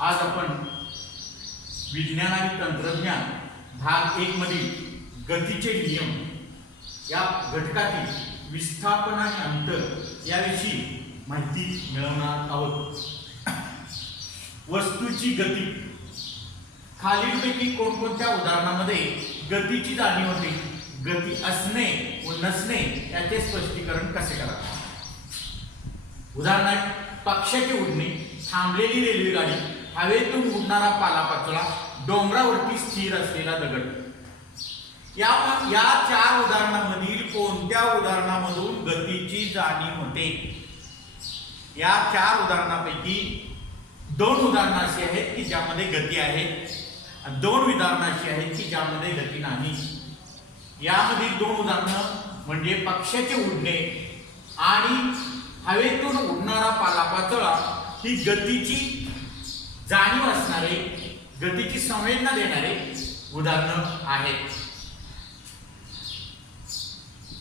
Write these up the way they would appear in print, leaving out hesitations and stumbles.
आज आपण विज्ञान आणि तंत्रज्ञान भाग 1 मधील गतीचे नियम या घटकातील विस्थापन आणि अंतर याविषयी माहिती मिळवणार आहोत। वस्तूची गती खालीलपैकी कोणकोणत्या उदाहरणामध्ये गतीची जाणीव होते? गती असणे व नसणे याचे स्पष्टीकरण कसे करावे? उदाहरणार्थ पक्षाचे उडणे, थांबलेली रेल्वेगाडी, हवेतून उडणारा पालापाचोळा, डोंगरावरती स्थिर असलेला दगड। या 4 उदाहरणांमधील कोणत्या उदाहरणामधून गतीची जाणीव होते? या 4 उदाहरणांपैकी 2 उदाहरणे अशी आहेत की ज्यामध्ये गती आहे, 2 उदाहरणे अशी आहेत की ज्यामध्ये गती नाही। यामधील 2 उदाहरणे म्हणजे पक्षाचे उडणे आणि हवेतून उडणारा पालापाचोळा ही गतीची जाणीव असणारे, गतीची संवेदना देणारे उदाहरण आहेत।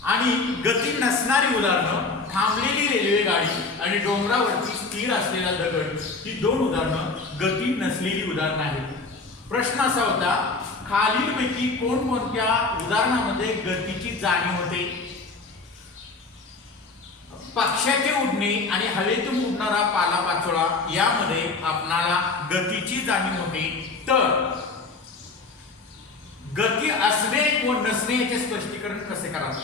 आणि गती नसणारी उदाहरणं थांबलेली रेल्वेगाडी आणि डोंगरावरती स्थिर असलेला दगड ही 2 उदाहरणं गती नसलेली उदाहरणं आहेत। प्रश्न असा होता, खालीलपैकी कोणकोणत्या उदाहरणामध्ये गतीची जाणीव होते? पक्षाचे उडणे आणि हवेतून उडणारा पालापाचोळा यामध्ये आपणाला गतीची जाणीव होते। तर गती असणे व नसणे याचे स्पष्टीकरण कसे करावे?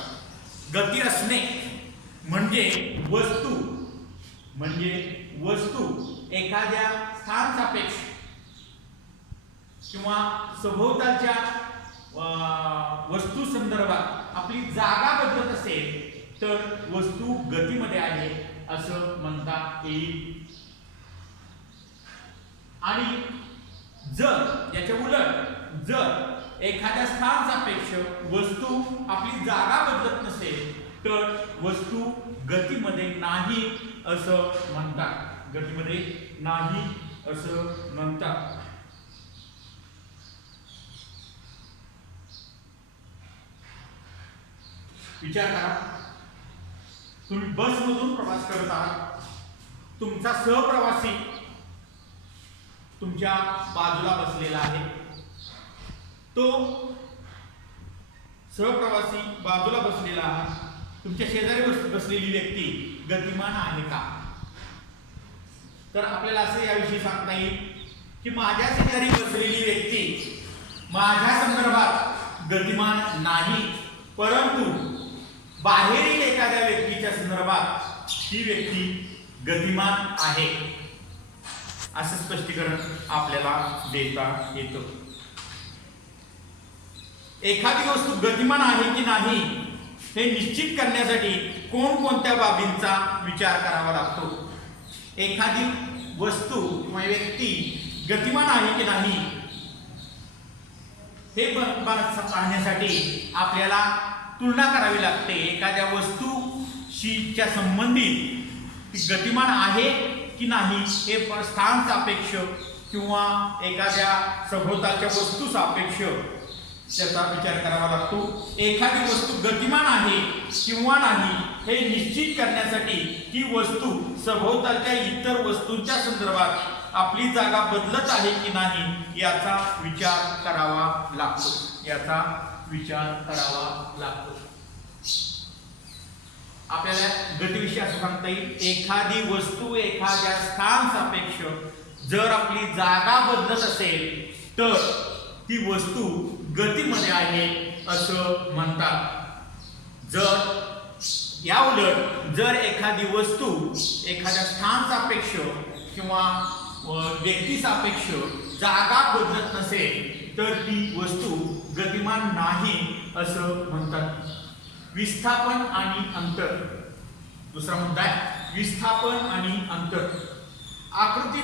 गती असणे म्हणजे वस्तू एखाद्या स्थान सापेक्ष किंवा सभोवतालच्या वस्तू संदर्भात आपली जागा बदलत असेल तर वस्तू गतीमध्ये आहे असं म्हणता येईल। आणि जर याच्या उलट जर एखाद्या स्थान सापेक्ष वस्तू आपली जागा बदलत नसेल तर वस्तू गतीमध्ये नाही असं म्हणतात, गतीमध्ये नाही असं म्हणतात। विचार करा, तुम्ही बस मधून प्रवास करत आहात, तुमचा सहप्रवासी तुमच्या बाजूला बसलेला आहे, तो सहप्रवासी बाजूला बसलेला आहे, तुमच्या शेजारी बसलेली व्यक्ती गतिमान आहे का? तर आपल्याला असं याविषयी सांगता येईल की माझ्या शेजारी बसलेली व्यक्ती माझ्या संदर्भात गतिमान नाही, परंतु बाहेरील एखाद्या व्यक्तीच्या संदर्भात ही व्यक्ती गतिमान आहे असं स्पष्टीकरण आपल्याला देता येतं। एखादी वस्तू गतिमान आहे की नाही हे निश्चित करण्यासाठी कोणकोणत्या बाबींचा विचार करावा लागतो? एखादी वस्तू किंवा व्यक्ती गतिमान आहे की नाही हे पाहण्यासाठी आपल्याला तुलना करावी लागते। एखाद्या वस्तूशीच्या संबंधित ती गतिमान आहे की नाही हे स्थान सापेक्ष किंवा एखाद्या सभोवतालच्या वस्तू सापेक्ष त्याचा विचार करावा लागतो। एखादी वस्तू गतिमान आहे किंवा नाही हे निश्चित करण्यासाठी ही वस्तू सभोवतालच्या इतर वस्तूंच्या संदर्भात आपली जागा बदलत आहे की नाही याचा विचार करावा लागतो। आपल्याला गतीविषयी असं सांगता येईल, एखादी वस्तू एखाद्या स्थान सापेक्ष जर आपली जागा बदलत असेल तर ती वस्तू गतीमध्ये आहे असं म्हणतात। जर या उलट जर एखादी वस्तू एखाद्या स्थान सापेक्ष किंवा व्यक्ती सापेक्ष जागा बदलत नसेल तर ती वस्तू गतिमान नाही असं म्हणतात। विस्थापन आणि अंतर, दुसरा मुद्दा आहे विस्थापन आणि अंतर। आकृती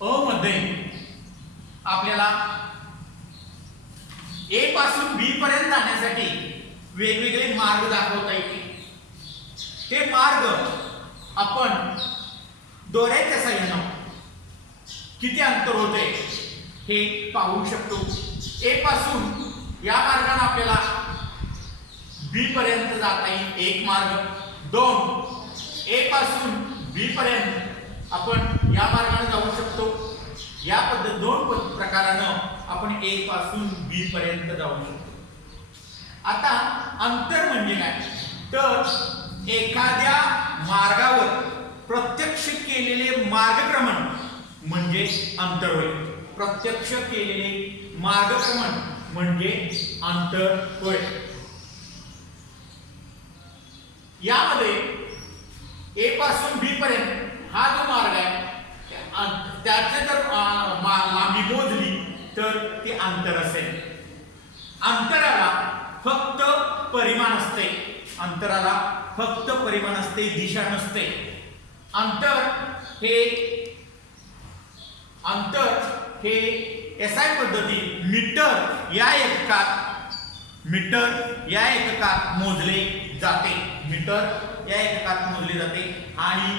अ मध्ये आपल्याला ए पासून बी पर्यंत जाण्यासाठी वेगवेगळे मार्ग दाखवता येतील। ते मार्ग आपण दोऱ्याच्या साहाय्याने किती अंतर होते हे पाहू शकतो। ए पासून या मार्गाने आपल्याला बी पर्यंत जाता येईल एक मार्ग। 2 ए पासून बी पर्यंत आपण या मार्गाने जाऊ शकतो, या पद्धत दोन प्रकारानं आपण A पासून B पर्यंत जाऊ शकतो। आता अंतर म्हणजे काय तर एखाद्या मार्गावर प्रत्यक्ष केलेले मार्गक्रमण म्हणजे अंतर होय। प्रत्यक्ष केलेले मार्गक्रमण म्हणजे अंतर होय। यामध्ये A पासून B पर्यंत हा जो मार्ग आहे त्याचे जर लांबी मोजली तर ते अंतर असेल। अंतराला फक्त परिमाण असते, अंतराला फक्त परिमाण असते, दिशा नसते। अंतर हे SI पद्धती मीटर या एककात मोजले जाते, मीटर या एककात मोजले जाते। आणि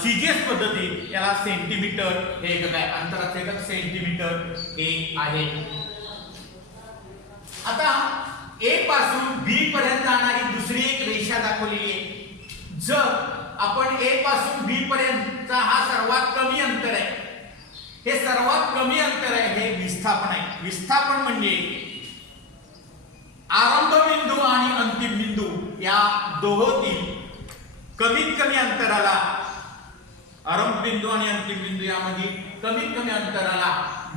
CGS पद्धती याला सेंटीमीटर हे एकक आहे, अंतराचे एकक सेंटीमीटर हे आहे। आता A पासून B पर्यंत जाणारी दुसरी एक रेषा दाखवलेली आहे। जर आपण A पासून B पर्यंतचा हा सर्वात कमी अंतर आहे, हे सर्वात कमी अंतर आहे, हे विस्थापन आहे। विस्थापन म्हणजे आरंभ बिंदू आणि अंतिम बिंदू या दोहोतील कमीत कमी अंतराला, आरंभ बिंदू आणि अंतिम बिंदू यामध्ये कमीत कमी अंतराला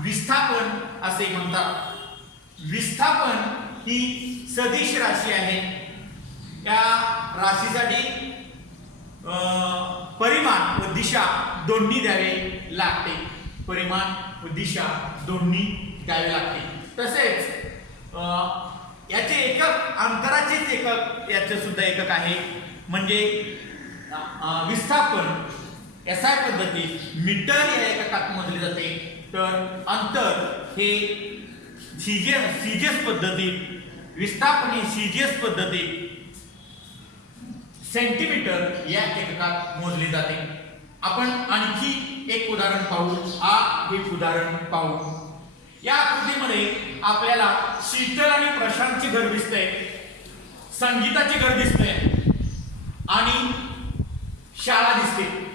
विस्थापन असे म्हणतात। विस्थापन ही सदिश राशी आहे। या राशीसाठी परिमाण व दिशा दोन्ही द्यावे लागते, परिमाण व दिशा दोन्ही द्यावे लागते। तसेच याचे एकक, अंतराचेच एकक याचे सुद्धा एकक आहे, म्हणजे विस्थापन SI पद्धतीत मीटर या एककात मोजले जाते, तर अंतर हे CGS पद्धतीत, विस्थापन हे CGS पद्धतीत सेंटीमीटर या एककात मोजले जाते। आपण आणखी एक उदाहरण पाहू, हे उदाहरण पाहू। या आकृतीमध्ये आपल्याला शीतल आणि प्रशांतचे घर दिसते, संगीताचे घर दिसते आणि शाळा दिसते।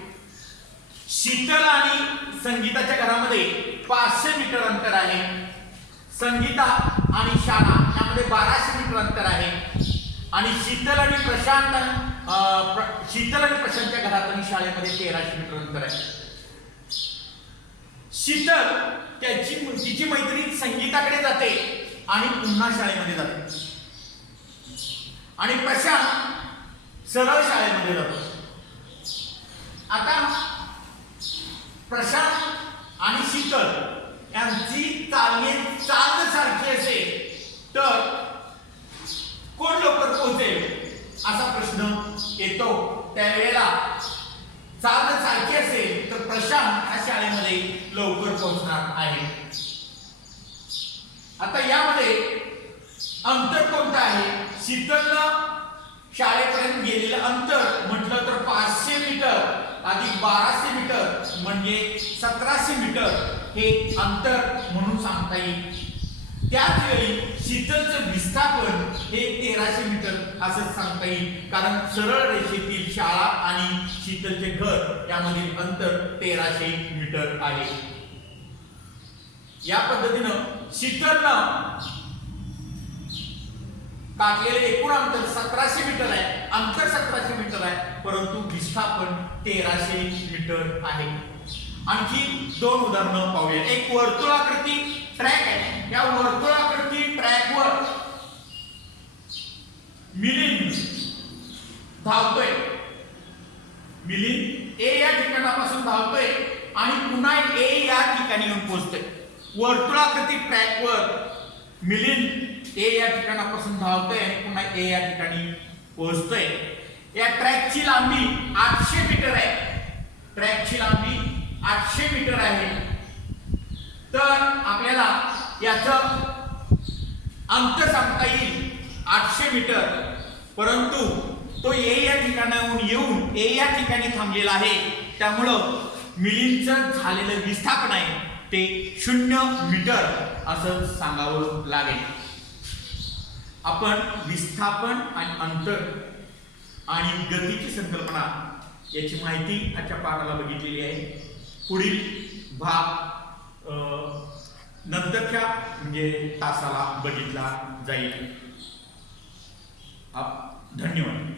शीतल आणि संगीताच्या घरामध्ये 500 मीटर अंतर आहे, संगीता आणि शाळा यामध्ये 1200 मीटर अंतर आहे। आणि शीतल आणि प्रशांतच्या घरात आणि शाळेमध्ये 1300 मीटर अंतर आहे। शीतल तिची मैत्रीण संगीताकडे जाते आणि पुन्हा शाळेमध्ये जाते, आणि प्रशांत सरळ शाळेमध्ये जातो। आता प्रशांत आणि शीतल यांची चाल सारखी असेल तर कोण लवकर पोहोचेल असा प्रश्न येतो। त्यावेळेला चाल सारखी असेल तर प्रशांत हा शाळेमध्ये लवकर पोहोचणार आहे। आता यामध्ये अंतर कोणतं आहे? शीतलनं शाळेपर्यंत गेलेलं अंतर म्हटलं तर 500 मीटर अधिक 1200 मीटर म्हणजे 1700 मीटर हे अंतर म्हणून सांगता येईल। त्याच वेळी शीतलचं विस्थापन हे 1300 मीटर असं सांगता येईल, कारण सरळ रेषेतील शाळा आणि शीतलचे घर यामधील अंतर 1300 मीटर आहे। या पद्धतीनं शीतलनं काढलेले एकूण अंतर 1700 मीटर आहे, अंतर 1700 मीटर आहे, परंतु विस्थापन 1300 मीटर आहे। आणखी दोन उदाहरणं पाहूया। एक वर्तुळाकृती ट्रॅक आहे, या वर्तुळाकृती ट्रॅकवर मिलिंद धावतोय, मिलिंद A या ठिकाणापासून धावतोय आणि पुन्हा A या ठिकाणी येऊन पोहोचतोय। वर्तुळाकृती ट्रॅकवर मिलिंद A या ठिकाणापासून धावतोय आणि पुन्हा A या ठिकाणी पोहोचतोय। या ट्रॅकची लांबी 800 मीटर आहे, ट्रॅकची लांबी 800 मीटर आहे। तर आपल्याला याचं अंतर सांगता येईल 800 मीटर, परंतु तो A या ठिकाणाहून येऊन A या ठिकाणी थांबलेला आहे, त्यामुळं मिलिंदचं झालेलं विस्थापन आहे ते 0 मीटर असं सांगावं लागेल। आपण विस्थापन आणि अंतर आणि गतीची संकल्पना याची माहिती आजच्या पाठाला बघितलेली आहे. पुढील भाग नंतरच्या म्हणजे तासाला बघितला जाईल. धन्यवाद.